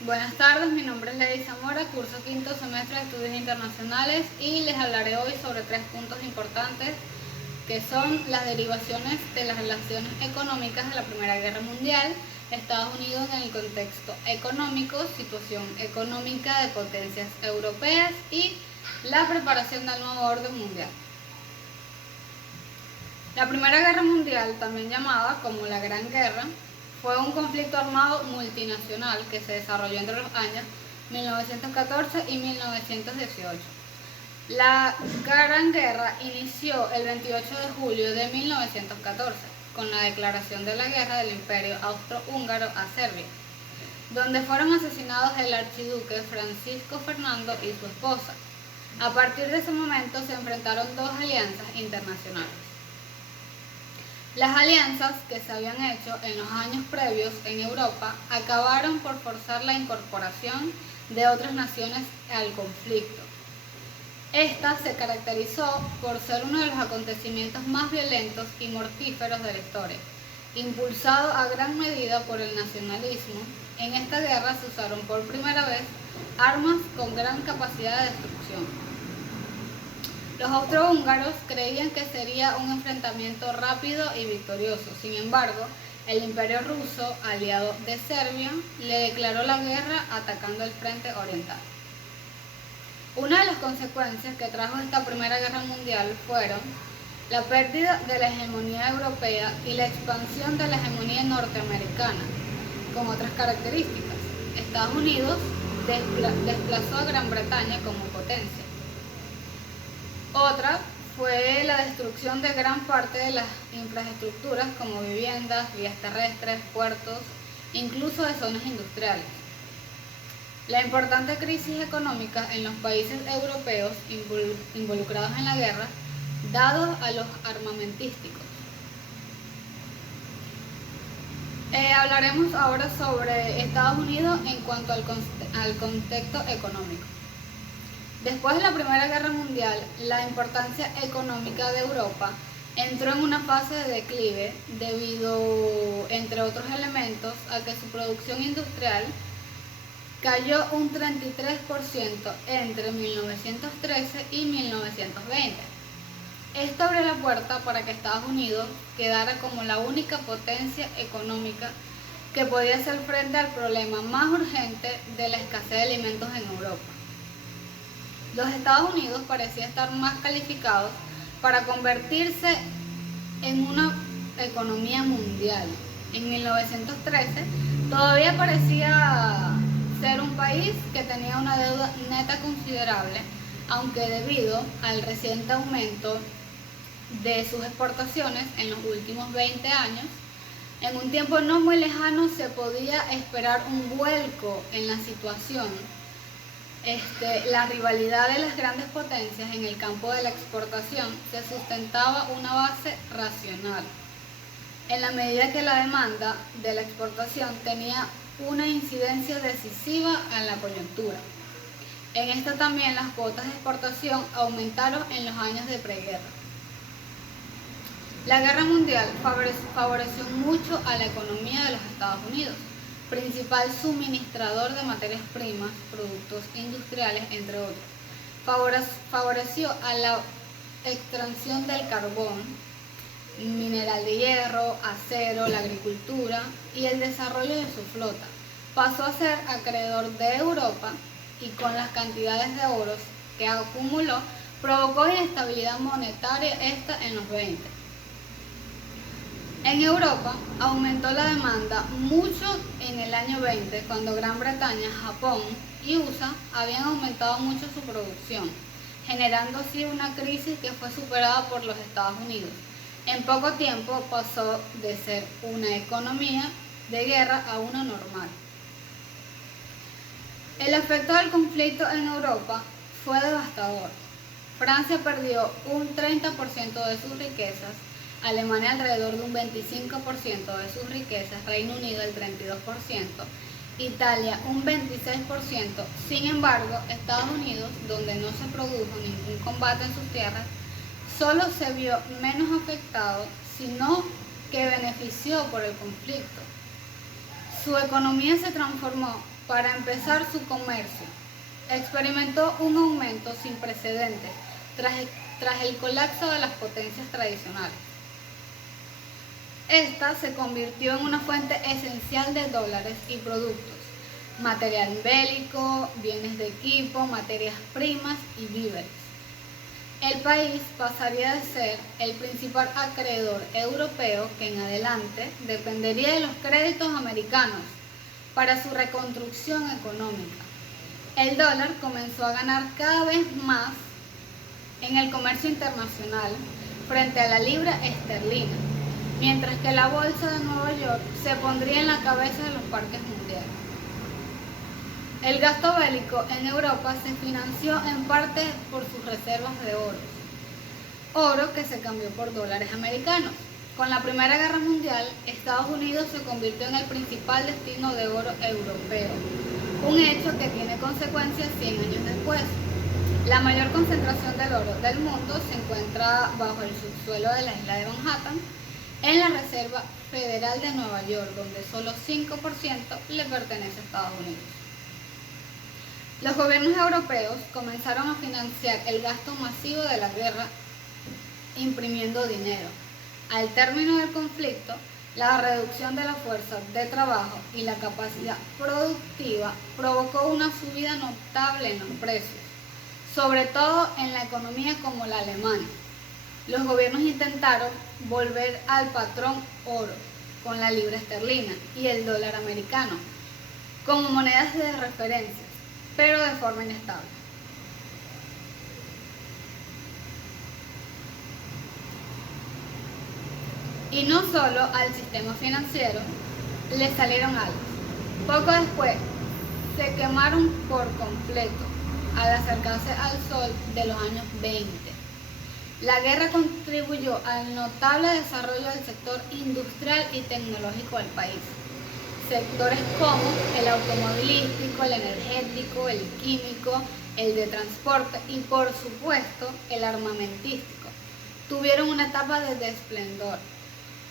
Buenas tardes, mi nombre es Lady Zamora, curso quinto semestre de Estudios Internacionales y les hablaré hoy sobre tres puntos importantes que son las derivaciones de las relaciones económicas de la Primera Guerra Mundial, Estados Unidos en el contexto económico, situación económica de potencias europeas y la preparación del nuevo orden mundial. La Primera Guerra Mundial, también llamada como la Gran Guerra, fue un conflicto armado multinacional que se desarrolló entre los años 1914 y 1918. La Gran Guerra inició el 28 de julio de 1914 con la declaración de la guerra del Imperio Austrohúngaro a Serbia, donde fueron asesinados el archiduque Francisco Fernando y su esposa. A partir de ese momento se enfrentaron dos alianzas internacionales. Las alianzas que se habían hecho en los años previos en Europa acabaron por forzar la incorporación de otras naciones al conflicto. Esta se caracterizó por ser uno de los acontecimientos más violentos y mortíferos de la historia, impulsado a gran medida por el nacionalismo. En esta guerra se usaron por primera vez armas con gran capacidad de destrucción. Los austrohúngaros creían que sería un enfrentamiento rápido y victorioso. Sin embargo, el Imperio ruso, aliado de Serbia, le declaró la guerra atacando el frente oriental. Una de las consecuencias que trajo esta Primera Guerra Mundial fueron la pérdida de la hegemonía europea y la expansión de la hegemonía norteamericana, con otras características. Estados Unidos desplazó a Gran Bretaña como potencia. Otra fue la destrucción de gran parte de las infraestructuras como viviendas, vías terrestres, puertos, incluso de zonas industriales. La importante crisis económica en los países europeos involucrados en la guerra, dado a los armamentísticos. Hablaremos ahora sobre Estados Unidos en cuanto al contexto económico. Después de la Primera Guerra Mundial, la importancia económica de Europa entró en una fase de declive debido, entre otros elementos, a que su producción industrial cayó un 33% entre 1913 y 1920. Esto abrió la puerta para que Estados Unidos quedara como la única potencia económica que podía hacer frente al problema más urgente de la escasez de alimentos en Europa. Los Estados Unidos parecían estar más calificados para convertirse en una economía mundial. En 1913 todavía parecía ser un país que tenía una deuda neta considerable, aunque debido al reciente aumento de sus exportaciones en los últimos 20 años, en un tiempo no muy lejano se podía esperar un vuelco en la situación. La rivalidad de las grandes potencias en el campo de la exportación se sustentaba una base racional, en la medida que la demanda de la exportación tenía una incidencia decisiva en la coyuntura. En esta también las cuotas de exportación aumentaron en los años de preguerra. La guerra mundial favoreció mucho a la economía de los Estados Unidos, principal suministrador de materias primas, productos industriales, entre otros. Favoreció a la extracción del carbón, mineral de hierro, acero, la agricultura y el desarrollo de su flota. Pasó a ser acreedor de Europa y con las cantidades de oro que acumuló, provocó inestabilidad monetaria en los 20. En Europa aumentó la demanda mucho en el año 20, cuando Gran Bretaña, Japón y USA habían aumentado mucho su producción, generando así una crisis que fue superada por los Estados Unidos. En poco tiempo pasó de ser una economía de guerra a una normal. El efecto del conflicto en Europa fue devastador. Francia perdió un 30% de sus riquezas, Alemania alrededor de un 25% de sus riquezas, Reino Unido el 32%, Italia un 26%. Sin embargo, Estados Unidos, donde no se produjo ningún combate en sus tierras, solo se vio menos afectado, sino que benefició por el conflicto. Su economía se transformó para empezar su comercio. Experimentó un aumento sin precedentes tras el colapso de las potencias tradicionales. Esta se convirtió en una fuente esencial de dólares y productos, material bélico, bienes de equipo, materias primas y víveres. El país pasaría de ser el principal acreedor europeo que en adelante dependería de los créditos americanos para su reconstrucción económica. El dólar comenzó a ganar cada vez más en el comercio internacional frente a la libra esterlina, mientras que la bolsa de Nueva York se pondría en la cabeza de los parques mundiales. El gasto bélico en Europa se financió en parte por sus reservas de oro que se cambió por dólares americanos. Con la Primera Guerra Mundial, Estados Unidos se convirtió en el principal destino de oro europeo, un hecho que tiene consecuencias 100 años después. La mayor concentración del oro del mundo se encuentra bajo el subsuelo de la isla de Manhattan, en la Reserva Federal de Nueva York, donde solo 5% le pertenece a Estados Unidos. Los gobiernos europeos comenzaron a financiar el gasto masivo de la guerra imprimiendo dinero. Al término del conflicto, la reducción de la fuerza de trabajo y la capacidad productiva provocó una subida notable en los precios, sobre todo en la economía como la alemana. Los gobiernos intentaron volver al patrón oro con la libra esterlina y el dólar americano como monedas de referencia, pero de forma inestable. Y no solo al sistema financiero le salieron alas. Poco después se quemaron por completo al acercarse al sol de los años 20. La guerra contribuyó al notable desarrollo del sector industrial y tecnológico del país. Sectores como el automovilístico, el energético, el químico, el de transporte y, por supuesto, el armamentístico tuvieron una etapa de esplendor.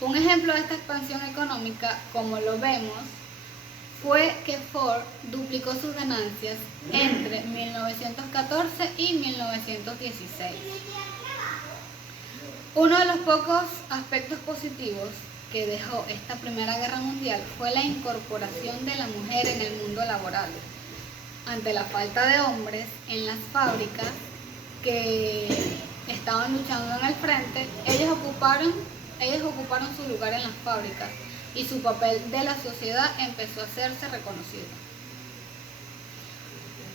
Un ejemplo de esta expansión económica, como lo vemos, fue que Ford duplicó sus ganancias entre 1914 y 1916. Uno de los pocos aspectos positivos que dejó esta Primera Guerra Mundial fue la incorporación de la mujer en el mundo laboral. Ante la falta de hombres en las fábricas que estaban luchando en el frente, ellas ocuparon su lugar en las fábricas y su papel de la sociedad empezó a hacerse reconocido.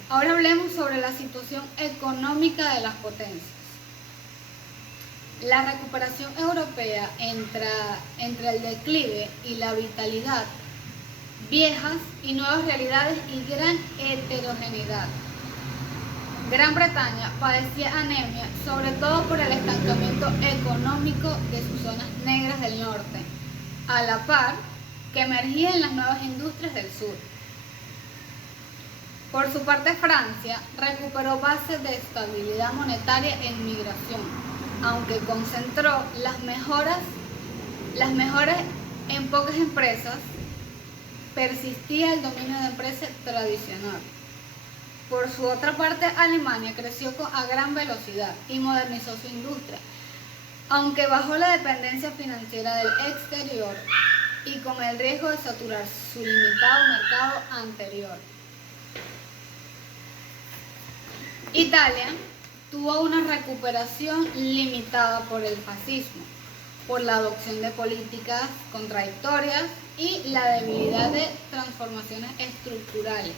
Ahora hablemos sobre la situación económica de las potencias. La recuperación europea entre el declive y la vitalidad, viejas y nuevas realidades y gran heterogeneidad. Gran Bretaña padecía anemia, sobre todo por el estancamiento económico de sus zonas negras del norte, a la par que emergían las nuevas industrias del sur. Por su parte, Francia recuperó bases de estabilidad monetaria en migración, aunque concentró las mejoras en pocas empresas, persistía el dominio de empresas tradicional. Por su otra parte, Alemania creció a gran velocidad y modernizó su industria, aunque bajó la dependencia financiera del exterior y con el riesgo de saturar su limitado mercado anterior. Italia tuvo una recuperación limitada por el fascismo, por la adopción de políticas contradictorias y la debilidad de transformaciones estructurales.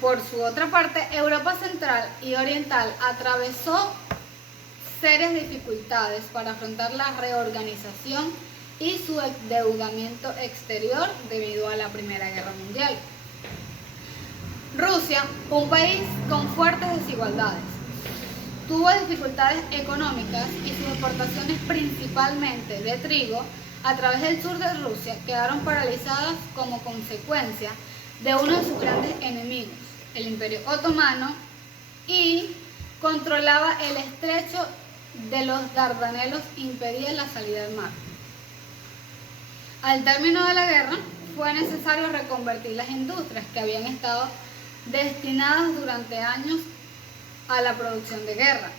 Por su otra parte, Europa Central y Oriental atravesó serias dificultades para afrontar la reorganización y su endeudamiento exterior debido a la Primera Guerra Mundial. Rusia, un país con fuertes desigualdades, tuvo dificultades económicas y sus exportaciones, principalmente de trigo, a través del sur de Rusia quedaron paralizadas como consecuencia de uno de sus grandes enemigos, el Imperio Otomano, y controlaba el estrecho de los Dardanelos, impedía la salida al mar. Al término de la guerra, fue necesario reconvertir las industrias que habían estado destinadas durante años a la producción de guerra.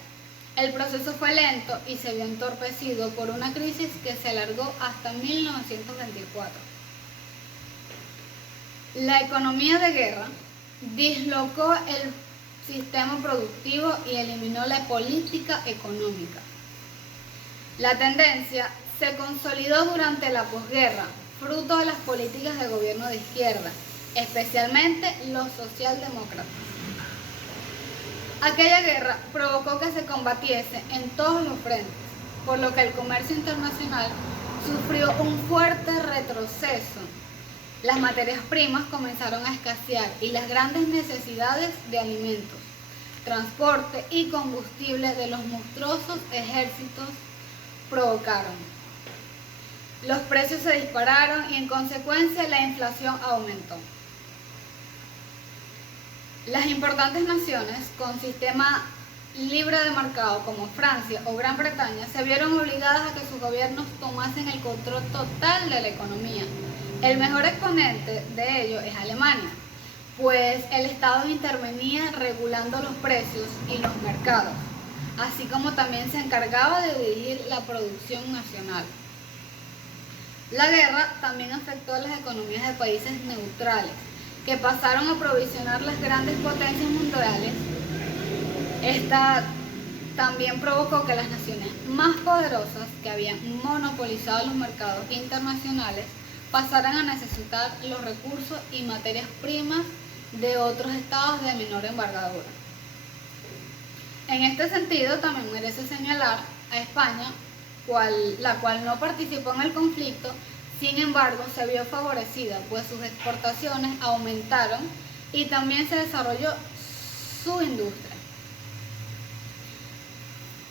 El proceso fue lento y se vio entorpecido por una crisis que se alargó hasta 1924. La economía de guerra dislocó el sistema productivo y eliminó la política económica. La tendencia se consolidó durante la posguerra, fruto de las políticas de gobierno de izquierda, especialmente los socialdemócratas. Aquella guerra provocó que se combatiese en todos los frentes, por lo que el comercio internacional sufrió un fuerte retroceso. Las materias primas comenzaron a escasear y las grandes necesidades de alimentos, transporte y combustible de los monstruosos ejércitos provocaron. Los precios se dispararon y en consecuencia la inflación aumentó. Las importantes naciones con sistema libre de mercado como Francia o Gran Bretaña se vieron obligadas a que sus gobiernos tomasen el control total de la economía. El mejor exponente de ello es Alemania, pues el Estado intervenía regulando los precios y los mercados, así como también se encargaba de dirigir la producción nacional. La guerra también afectó a las economías de países neutrales, que pasaron a provisionar las grandes potencias mundiales. Esta también provocó que las naciones más poderosas, que habían monopolizado los mercados internacionales, pasaran a necesitar los recursos y materias primas de otros estados de menor envergadura. En este sentido, también merece señalar a España, la cual no participó en el conflicto. Sin embargo, se vio favorecida, pues sus exportaciones aumentaron y también se desarrolló su industria.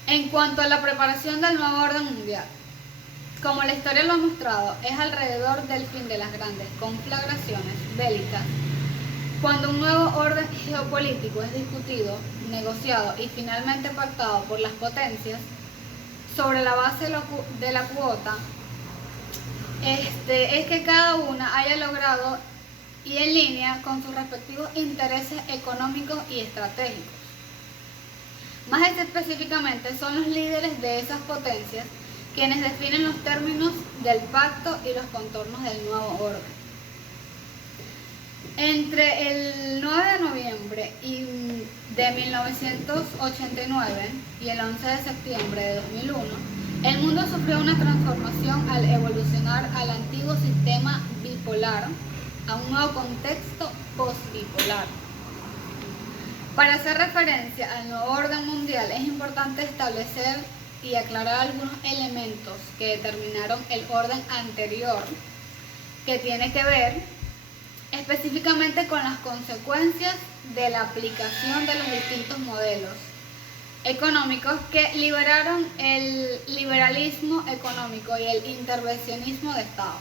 En cuanto a la preparación del nuevo orden mundial, como la historia lo ha mostrado, es alrededor del fin de las grandes conflagraciones bélicas, cuando un nuevo orden geopolítico es discutido, negociado y finalmente pactado por las potencias sobre la base de la cuota, es que cada una haya logrado y en línea con sus respectivos intereses económicos y estratégicos. Más específicamente son los líderes de esas potencias quienes definen los términos del pacto y los contornos del nuevo orden. Entre el 9 de noviembre de 1989 y el 11 de septiembre de 2001, el mundo sufrió una transformación al evolucionar al antiguo sistema bipolar a un nuevo contexto postbipolar. Para hacer referencia al nuevo orden mundial es importante establecer y aclarar algunos elementos que determinaron el orden anterior, que tiene que ver específicamente con las consecuencias de la aplicación de los distintos modelos económicos que liberaron el liberalismo económico y el intervencionismo de Estado.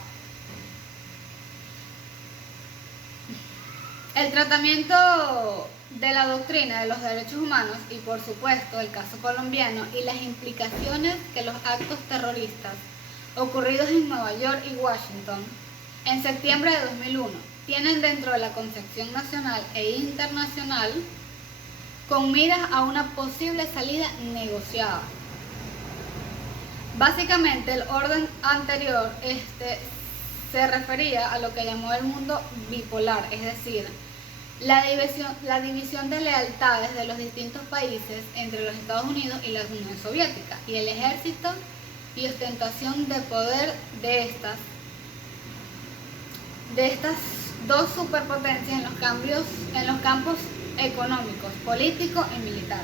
El tratamiento de la doctrina de los derechos humanos y, por supuesto, el caso colombiano y las implicaciones que los actos terroristas ocurridos en Nueva York y Washington en septiembre de 2001 tienen dentro de la concepción nacional e internacional con miras a una posible salida negociada. Básicamente, el orden anterior se refería a lo que llamó el mundo bipolar, es decir, la división de lealtades de los distintos países entre los Estados Unidos y la Unión Soviética, y el ejército y ostentación de poder de estas dos superpotencias en los campos económicos, político y militar.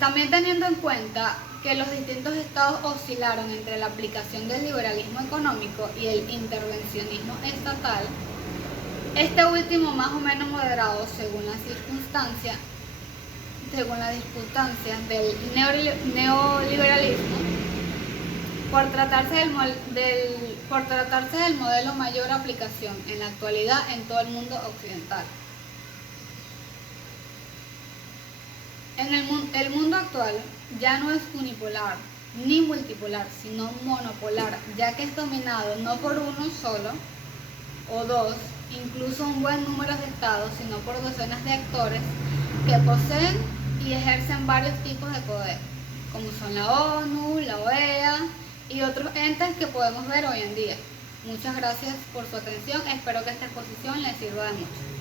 También teniendo en cuenta que los distintos estados oscilaron entre la aplicación del liberalismo económico y el intervencionismo estatal, este último más o menos moderado según las circunstancias del neoliberalismo, por tratarse del modelo mayor aplicación en la actualidad en todo el mundo occidental. El mundo actual ya no es unipolar, ni multipolar, sino monopolar, ya que es dominado no por uno solo o dos, incluso un buen número de estados, sino por docenas de actores que poseen y ejercen varios tipos de poder, como son la ONU, la OEA y otros entes que podemos ver hoy en día. Muchas gracias por su atención, espero que esta exposición les sirva de mucho.